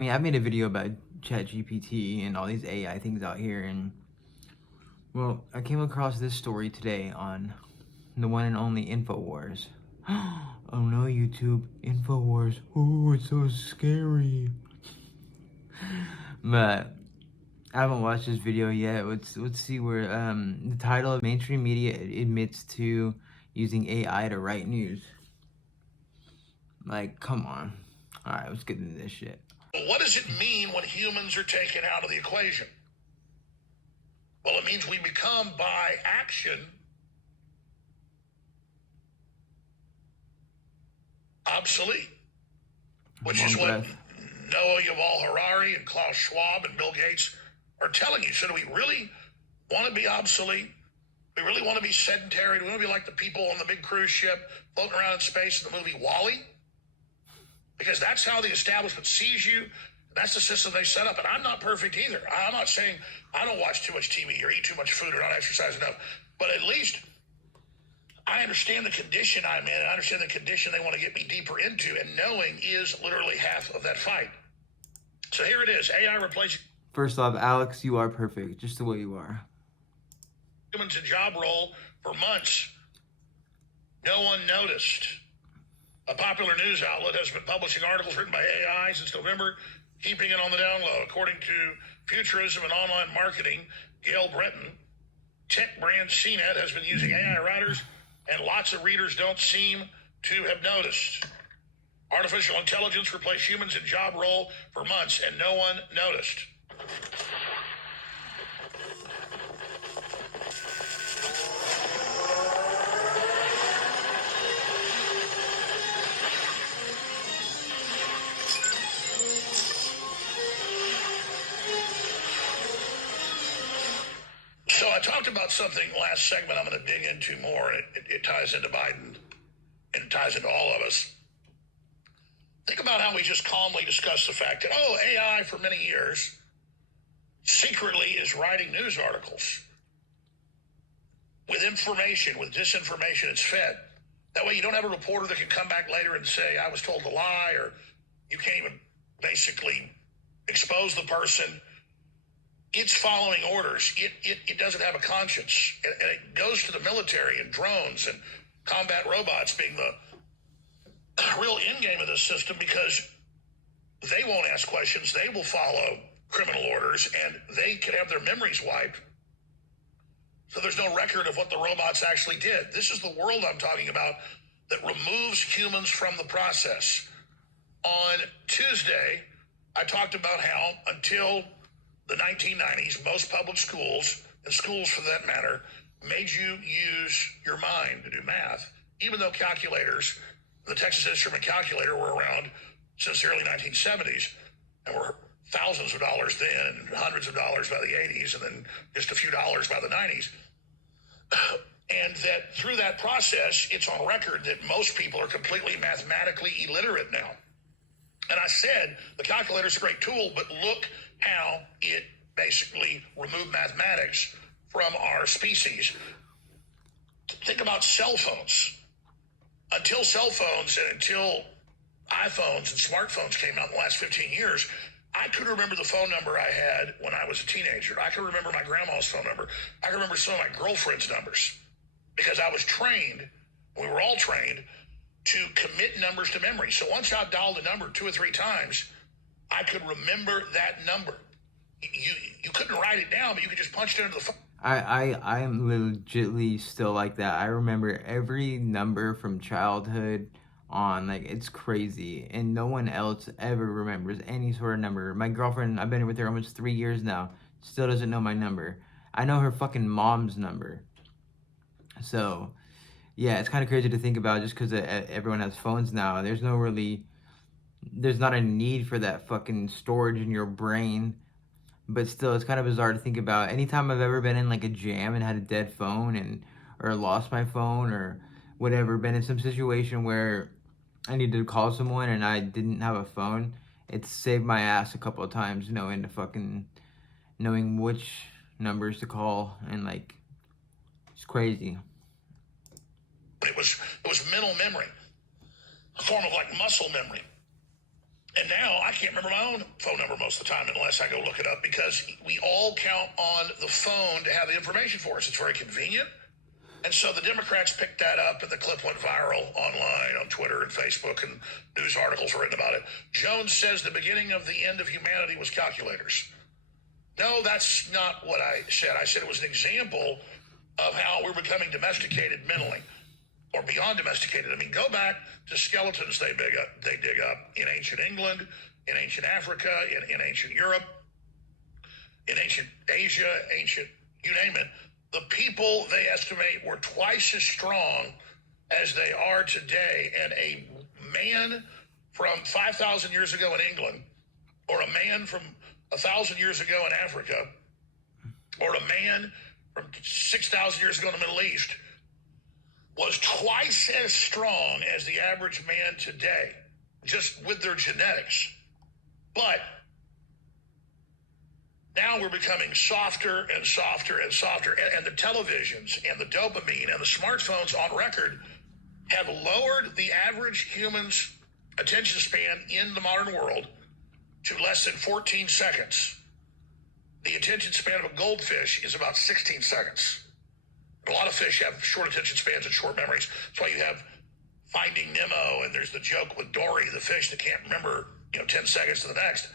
I mean, I made a video about ChatGPT and all these AI things out here, and well, I came across this story today on the one and only InfoWars. Oh no, YouTube, InfoWars. Oh, it's so scary. But I haven't watched this video yet. Let's see where the title of mainstream media admits to using AI to write news. Like, come on. All right, let's get into this shit. What does it mean when humans are taken out of the equation? Well, it means we become, by action, obsolete, which is what Noah Yuval Harari and Klaus Schwab and Bill Gates are telling you. So do we really want to be obsolete? We really want to be sedentary? Do we want to be like the people on the big cruise ship floating around in space in the movie WALL-E? Because that's how the establishment sees you. That's the system they set up. And I'm not perfect either. I'm not saying I don't watch too much TV or eat too much food or not exercise enough. But at least I understand the condition I'm in. And I understand the condition they want to get me deeper into. And knowing is literally half of that fight. So here it is. AI replacing... First off, Alex, you are perfect, just the way you are. ...humans in job role for months. No one noticed. A popular news outlet has been publishing articles written by AI since November, keeping it on the down low. According to Futurism and Online Marketing, Gail Breton, tech brand CNET has been using AI writers, and lots of readers don't seem to have noticed. Artificial intelligence replaced humans in job role for months, and no one noticed. So I talked about something last segment I'm going to dig into more, and it ties into Biden, and it ties into all of us. Think about how we just calmly discussed the fact that, AI for many years secretly is writing news articles with information, with disinformation it's fed. That way you don't have a reporter that can come back later and say, I was told to lie, or you can't even basically expose the person. It's following orders. It doesn't have a conscience. And it goes to the military and drones and combat robots being the real end game of this system, because they won't ask questions. They will follow criminal orders, and they can have their memories wiped. So there's no record of what the robots actually did. This is the world I'm talking about that removes humans from the process. On Tuesday, I talked about how until the 1990s, most public schools, and schools for that matter, made you use your mind to do math, even though calculators, the Texas Instrument calculator, were around since the early 1970s and were thousands of dollars then and hundreds of dollars by the 80s and then just a few dollars by the 90s. And that through that process, it's on record that most people are completely mathematically illiterate now. And I said, the calculator's a great tool, but look how it basically removed mathematics from our species. Think about cell phones. Until cell phones and until iPhones and smartphones came out in the last 15 years, I could remember the phone number I had when I was a teenager. I could remember my grandma's phone number. I could remember some of my girlfriend's numbers, because I was trained, we were all trained, to commit numbers to memory. So once I dialed a number 2 or 3 times, I could remember that number. You couldn't write it down, but you could just punch it into the phone. I am legitly still like that. I remember every number from childhood on, like, it's crazy. And no one else ever remembers any sort of number. My girlfriend, I've been with her almost 3 years now, still doesn't know my number. I know her fucking mom's number. So, yeah, it's kind of crazy to think about, just because everyone has phones now. There's not a need for that fucking storage in your brain. But still, it's kind of bizarre to think about. Anytime I've ever been in like a jam and had a dead phone or lost my phone or whatever, been in some situation where I needed to call someone and I didn't have a phone, it's saved my ass a couple of times, knowing which numbers to call, and like, it's crazy. It was mental memory, a form of like muscle memory. And now I can't remember my own phone number most of the time unless I go look it up, because we all count on the phone to have the information for us. It's very convenient. And so the Democrats picked that up, and the clip went viral online on Twitter and Facebook, and news articles were written about it. Jones says the beginning of the end of humanity was calculators. No, that's not what I said. I said it was an example of how we're becoming domesticated mentally, or beyond domesticated. I mean, go back to skeletons they dig up in ancient England, in ancient Africa, in ancient Europe, in ancient Asia, ancient, you name it. The people, they estimate, were twice as strong as they are today. And a man from 5,000 years ago in England, or a man from 1,000 years ago in Africa, or a man from 6,000 years ago in the Middle East, was twice as strong as the average man today, just with their genetics. But now we're becoming softer and softer and softer. And the televisions and the dopamine and the smartphones on record have lowered the average human's attention span in the modern world to less than 14 seconds. The attention span of a goldfish is about 16 seconds. A lot of fish have short attention spans and short memories. That's why you have Finding Nemo, and there's the joke with Dory, the fish that can't remember, 10 seconds to the next,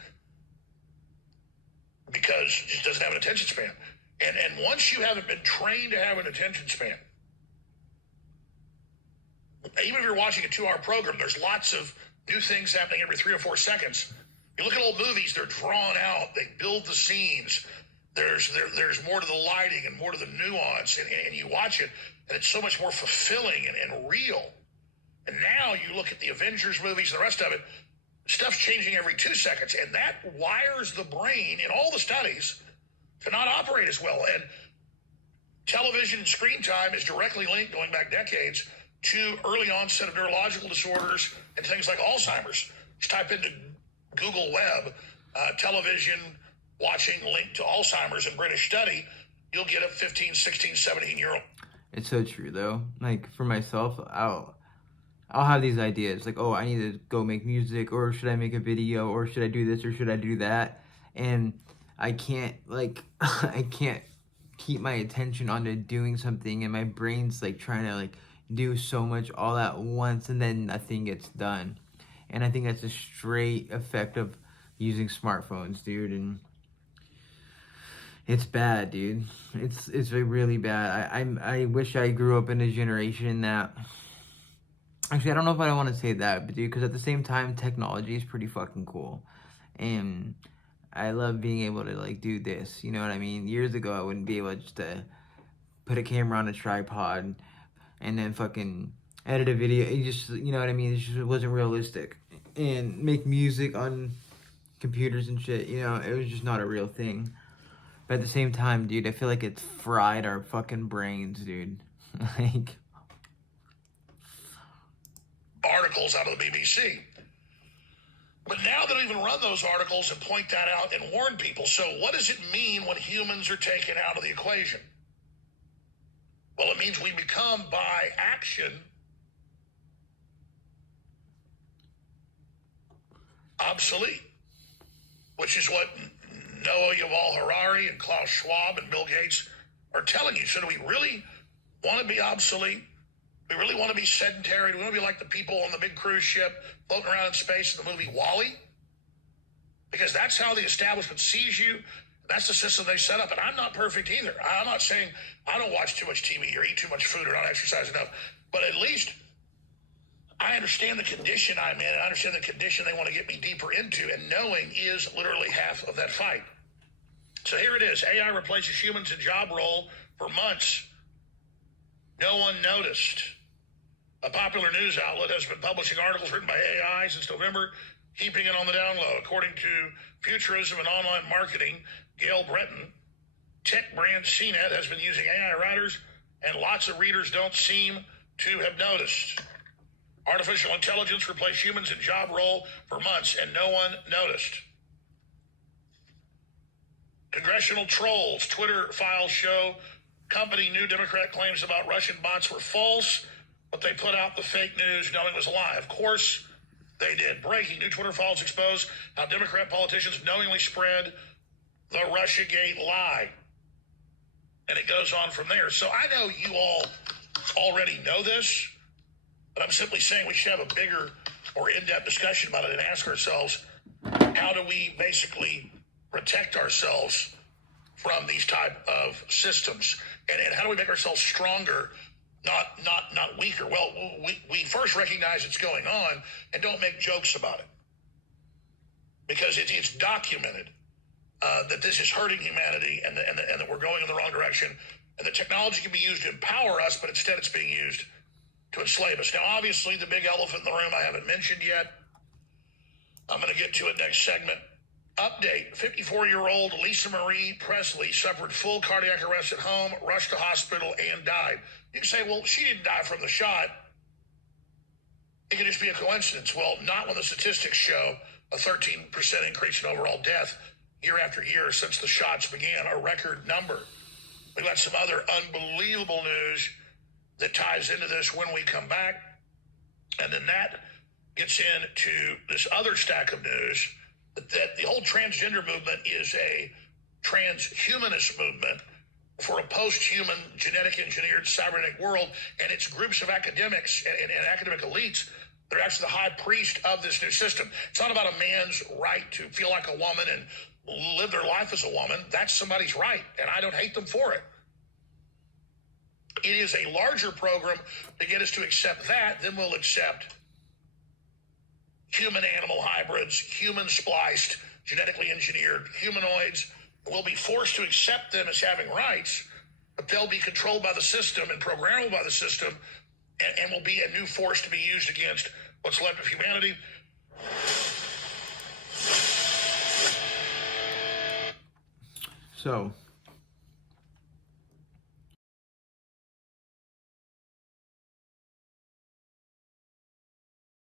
because it just doesn't have an attention span. And once you haven't been trained to have an attention span, even if you're watching a 2-hour program, there's lots of new things happening every 3 or 4 seconds. You look at old movies, they're drawn out, they build the scenes. There's more to the lighting and more to the nuance, and you watch it, and it's so much more fulfilling and real. And now you look at the Avengers movies and the rest of it, stuff's changing every 2 seconds, and that wires the brain in all the studies to not operate as well. And television screen time is directly linked, going back decades, to early onset of neurological disorders and things like Alzheimer's. Just type into Google Web, television watching linked to Alzheimer's in British study, you'll get a 15, 16, 17-year-old. It's so true, though. Like, for myself, I'll have these ideas, like, oh, I need to go make music, or should I make a video, or should I do this, or should I do that? And I can't, I can't keep my attention onto doing something, and my brain's, trying to, do so much all at once, and then nothing gets done. And I think that's a straight effect of using smartphones, dude, and it's bad, dude. It's really bad. I wish I grew up in a generation that... Actually, I don't know if I want to say that, but dude, because at the same time, technology is pretty fucking cool. And I love being able to, do this, you know what I mean? Years ago, I wouldn't be able just to put a camera on a tripod and then fucking edit a video. It just, you know what I mean? It just wasn't realistic. And make music on computers and shit, it was just not a real thing. But at the same time, dude, I feel like it's fried our fucking brains, dude. Articles out of the BBC. But now they don't even run those articles and point that out and warn people. So what does it mean when humans are taken out of the equation? Well, it means we become, by action, obsolete, which is what Noah Yuval Harari and Klaus Schwab and Bill Gates are telling you. So do we really want to be obsolete? We really want to be sedentary? Do we want to be like the people on the big cruise ship floating around in space in the movie WALL-E? Because that's how the establishment sees you. That's the system they set up. And I'm not perfect either. I'm not saying I don't watch too much TV or eat too much food or not exercise enough. But at least I understand the condition I'm in. And I understand the condition they want to get me deeper into. And knowing is literally half of that fight. So here it is. AI replaces humans in job role for months. No one noticed. A popular news outlet has been publishing articles written by AI since November, keeping it on the down low. According to Futurism and Online Marketing, Gail Breton, tech brand CNET has been using AI writers, and lots of readers don't seem to have noticed. Artificial intelligence replaced humans in job role for months, and no one noticed. Congressional trolls, Twitter files show company New Democrat claims about Russian bots were false, but they put out the fake news knowing it was a lie. Of course, They did. Breaking. New Twitter files expose how Democrat politicians knowingly spread the Russiagate lie. And it goes on from there. So I know you all already know this, but I'm simply saying we should have a bigger or in-depth discussion about it and ask ourselves, how do we basically protect ourselves from these type of systems? And how do we make ourselves stronger, not weaker? Well, we first recognize it's going on and don't make jokes about it, because it's documented that this is hurting humanity and that we're going in the wrong direction, and the technology can be used to empower us, but instead it's being used to enslave us. Now, obviously, the big elephant in the room I haven't mentioned yet. I'm going to get to it next segment. Update. 54-year-old Lisa Marie Presley suffered full cardiac arrest at home, rushed to hospital, and died. You can say, well, she didn't die from the shot. It could just be a coincidence. Well, not when the statistics show a 13% increase in overall death year after year since the shots began, a record number. We've got some other unbelievable news that ties into this when we come back. And then that gets into this other stack of news that the whole transgender movement is a transhumanist movement for a post-human genetic engineered cybernetic world, and it's groups of academics and academic elites that are actually the high priest of this new system. It's not about a man's right to feel like a woman and live their life as a woman. That's somebody's right, and I don't hate them for it. It is a larger program to get us to accept that, then we'll accept human-animal hybrids, human-spliced, genetically engineered humanoids. We'll be forced to accept them as having rights, but they'll be controlled by the system and programmable by the system, and will be a new force to be used against what's left of humanity. So